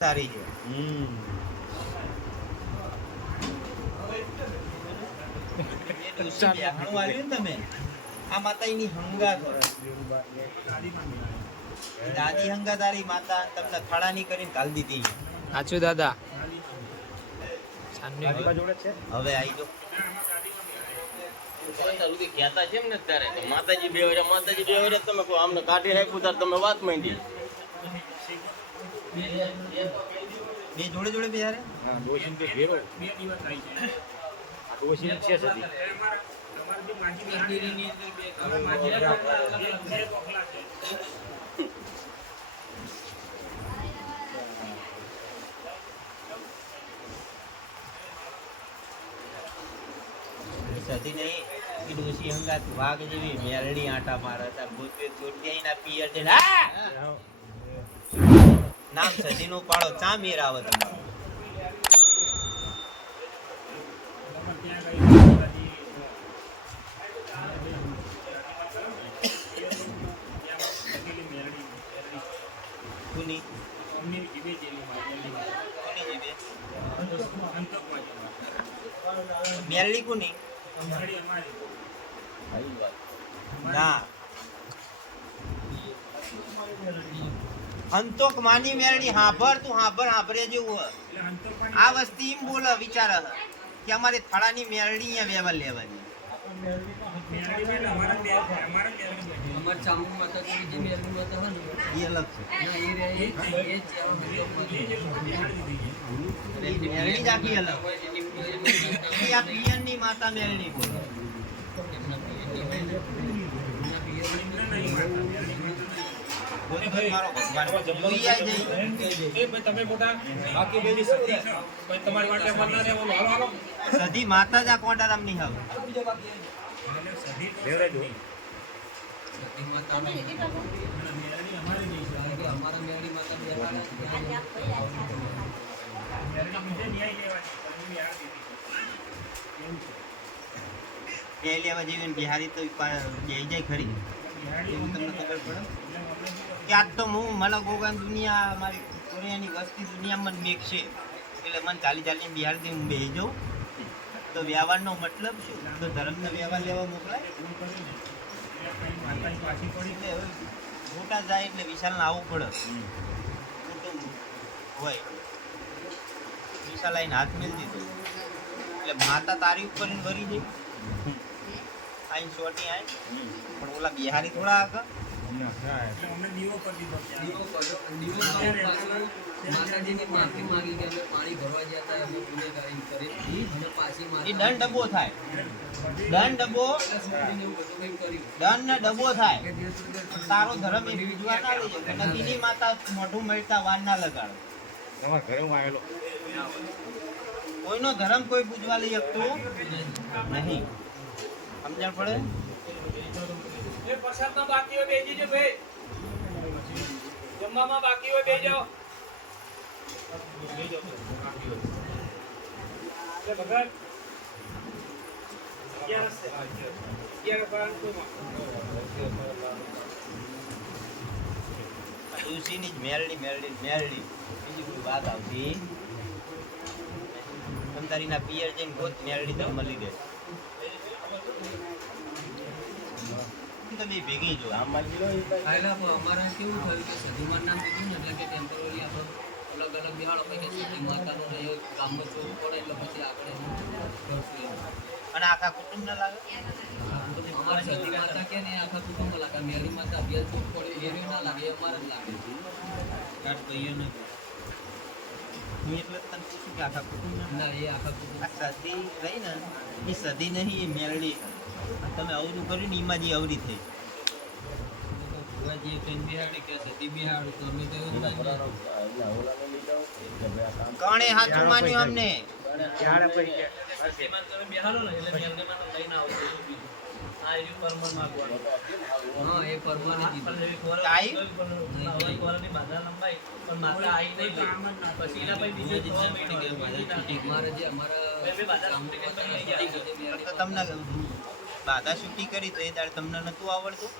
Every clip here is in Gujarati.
તારી છે બેહાણું આલ્યું ને તમે? આ માતાજીની હંગા દાદી હંગા તારી માતા તમને થડાની કરીને કાલ દીધી. સાચું દાદા. જોડે છે? હવે આવી જો. કહેતા છે ત્યારે માતાજી બે વર્ષ માતાજી બે વર્ષ તમે આમને કાઢી રાખ્યું તાર તમે વાત માંડી. બે જોડે જોડે બેહારે હા ડોશી બે ઘેરો ડોશી છે સદી સતી નહીં એ ડોશી હંગાત વાઘ જેવી મેરડી આટા મારે હતા ગોતવે ગોટિયાઈ ના પિયર છે હા! નામ છે નું પાડો ચા મેર આવે તમારો. કુની કુની? મેરડી કુની? ના. અંતોક માની મેરણી હાભર તું હાભર હાભરે જેવું હ. આ વસ્તી એમ બોલે વિચાર હ કે અમારે થાળાની મેરણી અહીંયા વ્યવહાર લેવાની. માતા ને, એ અલગ છે ના, એ રે- એ જ- એ જ જ્યાં મંડપમાં એટલે મેરડી જ આખી અલગ એ આ પિયરની માતા મેરડી બોલે કોઈ મારો ભગવાન જોઈ આય જઈ. સધી માતા જ આ કોટારામની હવે લેવા જેવી બિહારી તો જઈ જાય ખરી. એવું તો હું મને ગોગાન દુનિયા, મારી કોરિયાની વસ્તી દુનિયામાં મેક છે. એટલે મને ચાલી ચાલીને બિહારથી હું બેહી જાઉં તો વ્યવહારનો મતલબ શું? તો ધર્મનો વ્યવહાર લેવા મોકલાય? એટલે મોટા જાય એટલે વિશાલને આવવું પડે. હોય. વિશાલ આવીને હાથ મેલ દીધો એટલે માતા તારી ઉપર વરી જઈ આઈ છોટી આઈ પણ ઓલા બિહારી થોડા આગળ. ડબ્બો થાય. કંઈ કર્યું. દંડ ને ડબ્બો થાય. તારો ધર્મ એ બીજવા ના નદીની માતા મોઢું મળતા વાન ના લગાડો. તમારા ઘરે હું આવેલો. કોઈનો ધર્મ કોઈ પૂજવા લઈ શકતું નહીં. સમજણ પડે? તુલસીની જ મેરડી મેરડી મેરડી બીજી કોઈ વાત આવતી? સંતારીના પિયર જઈને ગોત મેરડી તો મળી દે તો બે ભેગી જો આમ મારી લો ખાયલા પણ અમારે કેવું થયું કે સધીમાન નામ દીધું ને એટલે કે ટેમ્પરરી આપણે અલગ અલગ બિહાડો પછી કે સધી માતાનો રહ્યો એ ગામમાં ચોરું પડે એટલે પછી આપણે. અને આખા કુટુંબ ના લાગે અમારા સધી માતા કે ને આખા કુટુંબ લાગે. મેરી માતા બે ચોર પડે એરિયો ના લાગે એ અમારે જ લાગે. કાટ ભાઈઓ ને હું એટલે તને પૂછું કે આખા કુટુંબ ના એ આખા કુટુંબ સધી રહી ને એ સદી નહીં એ મેરડી. તમે અવરું કર્યું ને એમાં જે અવરી થઈ. કણે હાચું માન્યું અમને? તમને બાધા છૂટી કરી તો એ દાડે તમને નહોતું આવડતું?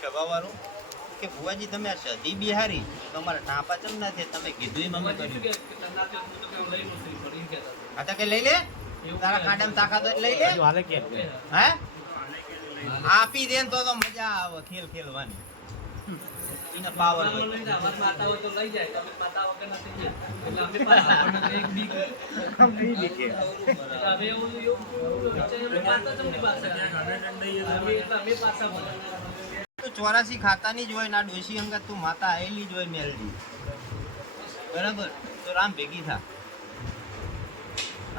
સ્વભાવ કે ભુવાજી તમે આ સદી બિહારી તો અમારા ટાપા ચમ ના છે તમે કીધું એમ અમે કર્યું. હા તો કે લઈ લે? તારા ખાડામાં તાકાત લઈ લે. હે? આપી દે ને તો તો મજા આવે ખેલ ખેલવાની. એને પાવર હોય. નહીં દીખે તો ચોરાસી ખાતાની જ હોય ના ડોશી અંગત તું માતા આવેલી જ હોય મેલડી. બરાબર? તો રામ ભેગી થા.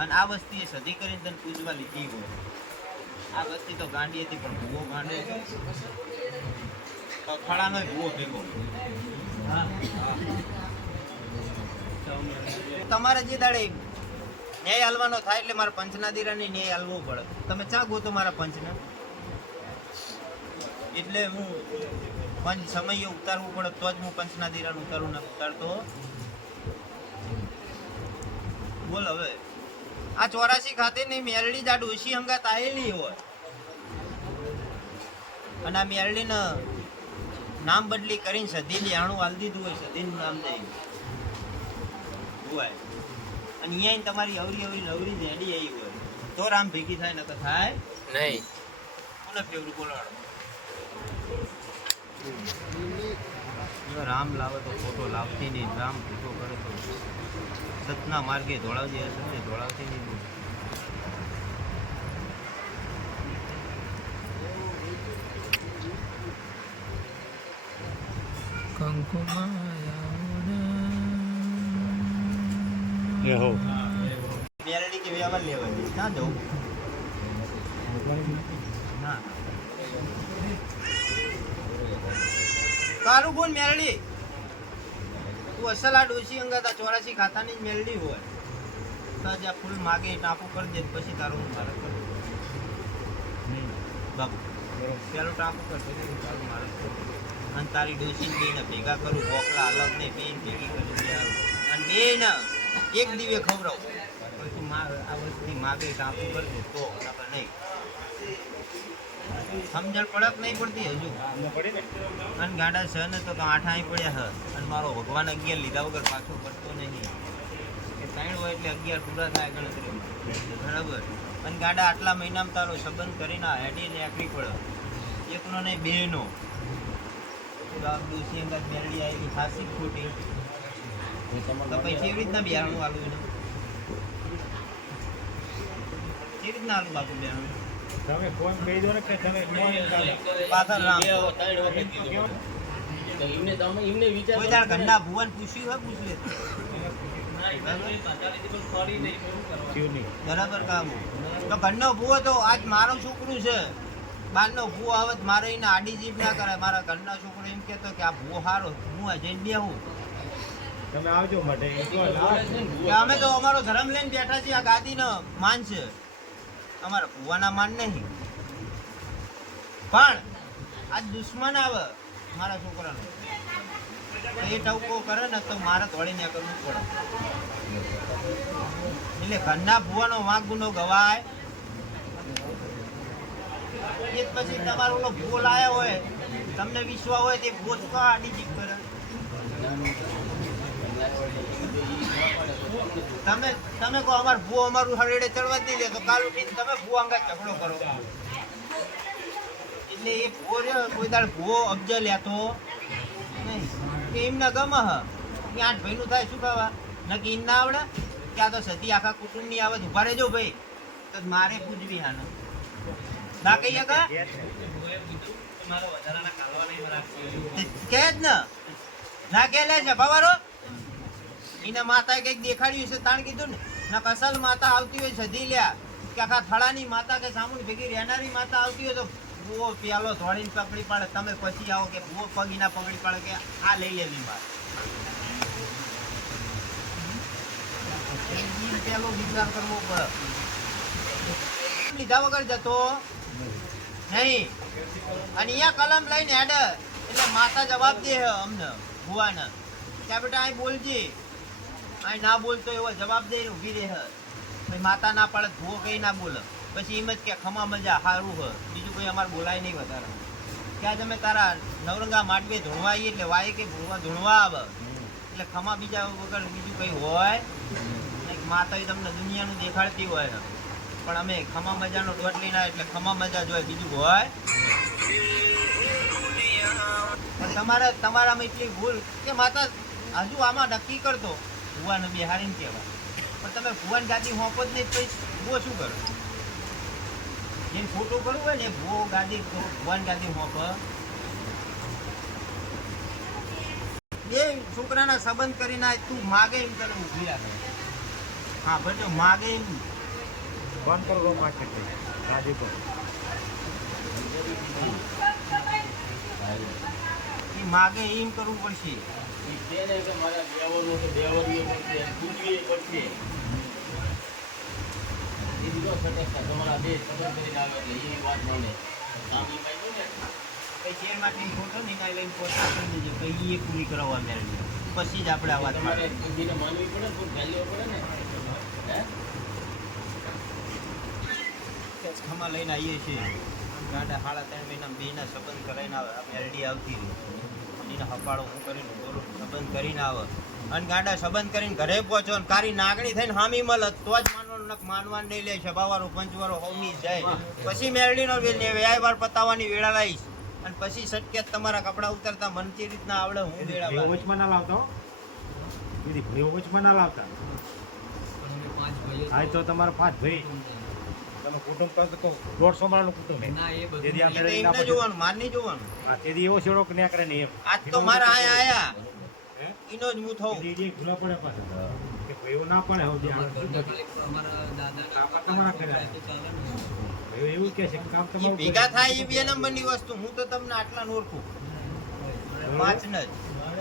અને આ વસ્તી એ સધી કરીને તને પૂજવા લીધી હોય. આ વસ્તી તો ગાંડી હતી પણ ભૂવો ગાંડો ખળાનો ભૂવો ભેગો. તમારે જે દાડે ન્યાય હાલવાનો થાય એટલે મારા પંચના દીરાને ન્યાય હાલવો પડે. તમે ચા ગોતો મારા પંચને? એટલે હું પંચ સમયે ઉતારવું પડે તો જ હું પંચના દીરાને ઉતારું ને ઉતારતો. બોલ હવે. આ ચોરાસી ખાતે ની મેરડી જ ઓછી હંગાત આવેલી હોય. અને આ મેરડીને નામ બદલી કરીને સધી આણું હાલ દીધું હોય સધીનું નામ દઈ હોય અને અહીંયા તમારી અવરી અવરી નવરી જેડી આવી હોય. તો રામ ભેગી થાય નકર થાય નહીં. કોને ફેવરું બોલાડો રામ લાવે તો ફોટો લાવતી નહીં રામ ભેગો કરે તો સતના માર્ગે ધોળાવજી હશે ને ધોળાવતી નહીં એ હો મેરડી કે વ્યવહાર લેવાની ના જવું. ના. તારું બોલ મેરડી. તું અસલ આ ડોસી અંગાતા ચોરાસી ખાતાની જ મેરડી હોય. તાજા ફૂલ માગે ટાંપુ કરી દે પછી તારું હું મારે કરું. બાબુ પેલો ટાપુ કર તારું મારે કરું. અને તારી ડોસી બેને ભેગા કરું, બોકલા અલગ ને બેન ભેગી કરી અને બેન, એક દીવે ખવડાવ. પછી આ વસ્તુ માગે કાપું કરજો તો આપણે નહીં. સમજણ પડક નહીં પડતી હજુ. અને ગાડા છે ને તો આઠ આઈ પડ્યા હ અને મારો ભગવાન અગિયાર લીધા વગર પાછો પડતો નહીં. ત્રણ હોય એટલે અગિયાર પૂરા થાય ગણતરી બરાબર? અને ગાડા આટલા મહિનામાં તારો સંબંધ કરીને હેડી ને પડે. એકનો નહીં બેનો ડોસી અંગત મેરડી આવેલી ખાસી ખોટી. તો પછી કેવી રીતના બિયારણું આલું એને? કેવી રીતના આલું બાપુ બિયારણું? તમે ફોન કહી દો ને કે તમે પાછળ રામ. બે ત્રણ વખત કીધું. તો એમને તમે એમને વિચાર કોઈ દાડ ઘરના ભુવન પૂછ્યું હોય પૂછ્યું હોય. બરાબર કામ. તો ઘરનો ભૂવો તો આજ મારો છોકરું છે. બારનો ભૂ આવે તો મારે એને આડી જીભ ના કરે મારા ઘરના છોકરો એમ કહેતો કે આ ભૂ સારો હું આ જઈને બેહું. તમે આવજો માટે. અમે તો અમારો ધર્મ લઈને બેઠા છીએ આ ગાદીનો માન છે. અમારા ભૂવાના માન નહીં. પણ આ દુશ્મન આવે મારા છોકરાનો. એ ટવકો કરે ને તો મારે દોડીને કરવું પડે. એટલે ઘરના ભૂવાનો વાંક ગુનો ગવાય. પછી તમારો ઓલો ભૂલ આવ્યો હોય, તમને વિશ્વાસ હોય તે ભૂવો તો આડી જીભ કરે. તમે તમે કહો અમાર ભૂ અમારું હરેડે ચડવા જ દે, તો કાલ ઉઠીને તમે ભૂ અંગત ઝઘડો કરો. એટલે એ ભૂ રહ્યો, કોઈ દાડ ભૂવો અબજ લેતો નહીં. એમને ગમે હ. આઠ ભાઈનું થાય શું ખાવા? નક્કી ના આવડે? ત્યાં તો સતી આખા કુટુંબની આવે ઊભા રહેજો ભાઈ. તો મારે પૂજવી હાને કા? જ ને. ના કે લે છે, ભવારો. એને માતાએ કંઈક દેખાડ્યું છે, તાણ કીધું ને, ના માતા આવતી હોય સધી લ્યા. કે આખા થળાની માતા કે સામુની ભેગી રહેનારી માતા આવતી હોય તો ભૂવો પ્યાલો ધોળીને પકડી પાડે. તમે પછી આવો કે ભૂવો પગી ના પકડી પાડે કે આ લઈ લેવી માર. પેલો વિચાર કરવો પડે. લીધા વગર જતો નહીં. અને અહીંયા કલમ લઈને હેડ. એટલે માતા જવાબ દે અમને, ભુવાને. ત્યાં બેટા, અહીં બોલજે. અહીં ના બોલતો એવો જવાબ દે, ઊભી રહે. પછી માતા ના પાડે ભૂવો કઈ ના બોલે. પછી એમ જ કે, ખમા મજા સારું હ. બીજું કોઈ અમારે બોલાય નહીં વધારે. ત્યાં તમે તારા નવરંગા માટવે ધૂણવા આવીએ એટલે વાય કે ભૂવા ધૂણવા આવે. એટલે ખમા બીજા વગર બીજું કંઈ હોય? માતા તમને દુનિયાનું દેખાડતી હોય. પણ અમે ખમા મજાનો દોટ ના એટલે ખમા મજા જોઈએ બીજું હોય? તમારે, તમારામાં એટલી ભૂલ કે માતા હજુ આમાં નક્કી કરતો. ભુવાને બિહારીને કહેવાય. પણ તમે ભુવાન ગાદી હોંપો જ નહીં તો ભુવો શું કરો? જેને ખોટું કરવું હોય ને ભૂવો ગાદી, ભુવાન ગાદી હોંપ બે છોકરાના સંબંધ કરીને તું માગે એમ તને ઊભી રાખે. હા ભરજો માગે એમ. ફોન કરો રૂમ માટે રાજી પર એ માગે એમ કરવું પડશે એ ને કે મારા દેવોનું કે દેવરીએ પડશે, પૂજવીએ પડશે. ઈ બીજો સટકતા તમારા બે સંબંધ કરીને આવે એટલે ઈ વાત માને. કામ ઈ ને. પછી એ માટે ફોટો નિકાલ લઈને પોતા કરી દેજે કઈ એ પૂરી કરવા મેળવી પછી જ આપણે આ વાત તમારે મારે માનવી પડે ને, પડે ને. હે? ખમા લઈને આવીએ છીએ. ગાંડા સાડા ત્રણ મહિના બેના સંબંધ કરાવીને આવે. આ મેરડી આવતી રહી. એના હપાળો હું કરીને બોલો સંબંધ કરીને આવે. અને ગાંડા સંબંધ કરીને ઘરે પહોંચો ને કારી નાગણી થઈને હામી મળે તો જ માનવાનું નક માનવાનું નહીં લે સભાવાળો પંચવાળો હોમી જાય. પછી મેરડીનો વ્યાય વાર પતાવવાની વેળા લાવીશ. અને પછી સટકે તમારા કપડા ઉતરતા મન જે રીતના આવડે હું વેળા. વચમાં ના લાવતો? હો દીદી ભાઈઓ વચમાં ના લાવતા? પણ પાંચ ભાઈઓ હા તો તમારા પાંચ ભાઈ. કુટુંબ તો દોઢસો માળનું કુટુંબ હે ના એ જેથી બધું અમે એમને જોવાનું માર નહીં જોવાનું. હા તેથી એવો છેડો કે નીકળે નહીં એમ. આજ તો મારા આયા આયા. એનો જ હું થઉં. એ ભૂલા પડે પાછા. કે ભાઈઓ ના પડે હવે તમારા કર્યા. ને. એવું કહે છે કામ તમારું ભેગા થાય એ બે નંબરની વસ્તુ. હું તો તમને આટલા ઓળખું. પાંચ ને જ.